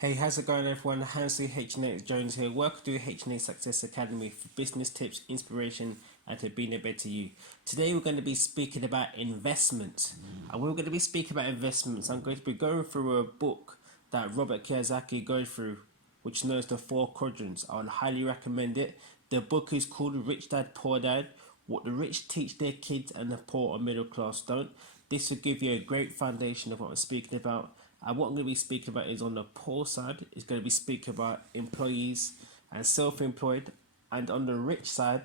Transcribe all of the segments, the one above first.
Hey, how's it going, everyone? Hansley HNH Jones here. Welcome to HNH Success Academy for business tips, inspiration, and to being a better you. Today, we're going to be speaking about investments. And we're going to be speaking about investments. I'm going to be going through a book that Robert Kiyosaki goes through, which knows the four quadrants. I would highly recommend it. The book is called Rich Dad Poor Dad: What the Rich Teach Their Kids and the Poor or Middle Class Don't. This will give you a great foundation of what I'm speaking about. And what I'm going to be speaking about is on the poor side, is going to be speaking about employees and self-employed. And on the rich side,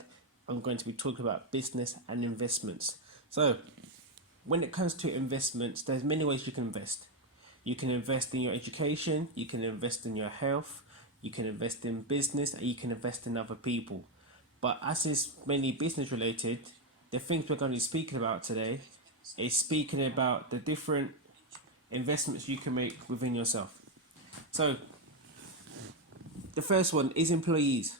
I'm going to be talking about business and investments. So when it comes to investments, there's many ways you can invest. You can invest in your education, you can invest in your health, you can invest in business, and you can invest in other people. But as is mainly business related, the things we're going to be speaking about today is speaking about the different investments you can make within yourself. So the first one is employees.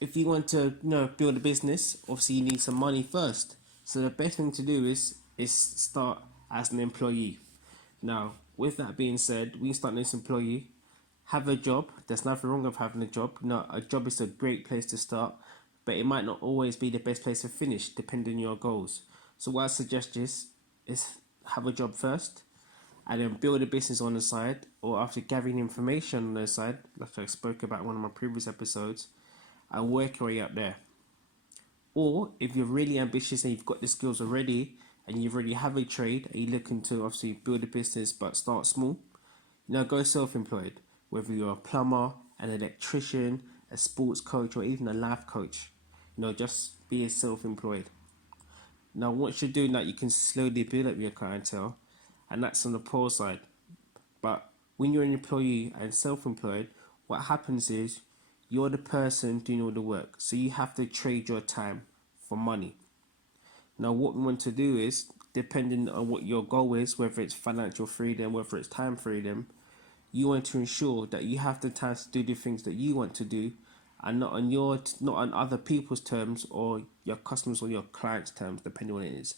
If you want to build a business, obviously you need some money first. So the best thing to do is start as an employee. Now, with that being said, we start as an employee, have a job. There's nothing wrong with having a job. No, a job is a great place to start, but it might not always be the best place to finish depending on your goals. So what I suggest is have a job first, and then build a business on the side, or after gathering information on the side, like I spoke about in one of my previous episodes, and work your way up there. Or if you're really ambitious and you've got the skills already and you already have a trade and you're looking to obviously build a business but start small, go self-employed. Whether you're a plumber, an electrician, a sports coach, or even a life coach, just be self-employed. Now, once you're doing that, you can slowly build up your clientele, and that's on the poor side. But when you're an employee and self-employed, what happens is you're the person doing all the work. So you have to trade your time for money. Now, what we want to do is, depending on what your goal is, whether it's financial freedom, whether it's time freedom, you want to ensure that you have the time to do the things that you want to do, and not on other people's terms or your customers or your clients' terms, depending on what it is.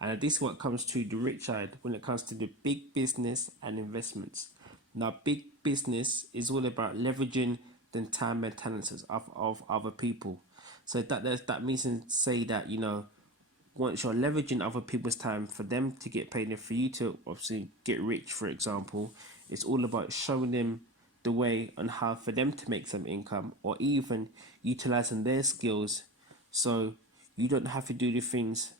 And this is what comes to the rich side when it comes to the big business and investments. Now, big business is all about leveraging the time and talents of other people. So that means to say that once you're leveraging other people's time for them to get paid and for you to obviously get rich, for example, it's all about showing them the way on how for them to make some income, or even utilizing their skills, so you don't have to do the things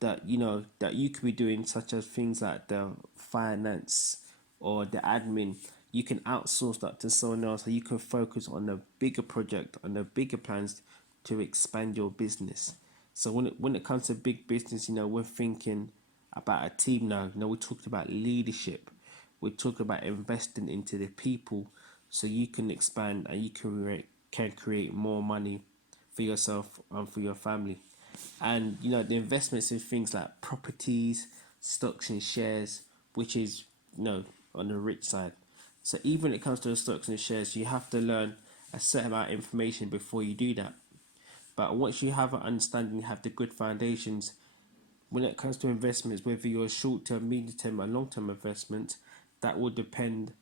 that you could be doing, such as things like the finance or the admin. You can outsource that to someone else, so you can focus on a bigger project, on the bigger plans to expand your business. So when it comes to big business, we're thinking about a team now. We're talking about leadership. We're talking about investing into the people, so you can expand and you can create more money for yourself and for your family. And the investments in things like properties, stocks and shares, which is on the rich side. So even when it comes to the stocks and shares, you have to learn a certain amount of information before you do that. But once you have an understanding, you have the good foundations, when it comes to investments, whether you're short term, medium term, or long term investment, that will depend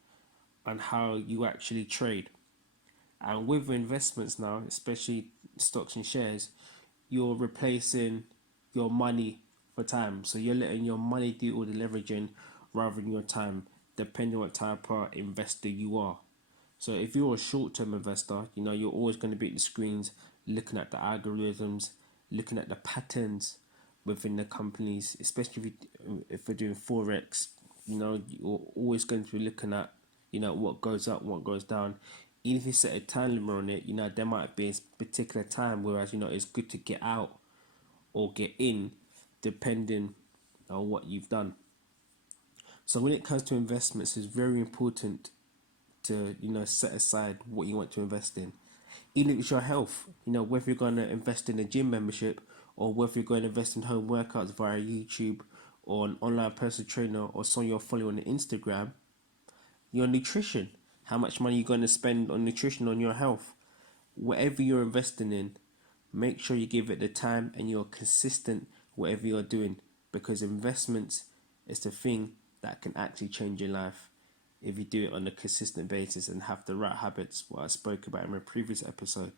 on how you actually trade. And with investments now, especially stocks and shares, you're replacing your money for time. So you're letting your money do all the leveraging rather than your time, depending on what type of investor you are. So if you're a short-term investor, you're always going to be at the screens, looking at the algorithms, looking at the patterns within the companies, especially if you're doing forex. You're always going to be looking at what goes up, what goes down. Even if you set a time limit on it, there might be a particular time, whereas it's good to get out or get in, depending on what you've done. So when it comes to investments, it's very important to set aside what you want to invest in. Even if it's your health, whether you're going to invest in a gym membership, or whether you're going to invest in home workouts via YouTube, or an online personal trainer, or someone you're following on Instagram, your nutrition, how much money you're going to spend on nutrition, on your health. Whatever you're investing in, make sure you give it the time and you're consistent whatever you're doing, because investments is the thing that can actually change your life. if you do it on a consistent basis and have the right habits, what I spoke about in my previous episode.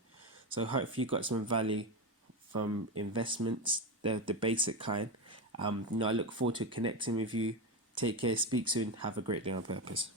So hopefully you got some value from investments, the basic kind. I look forward to connecting with you. Take care, speak soon, have a great day on purpose.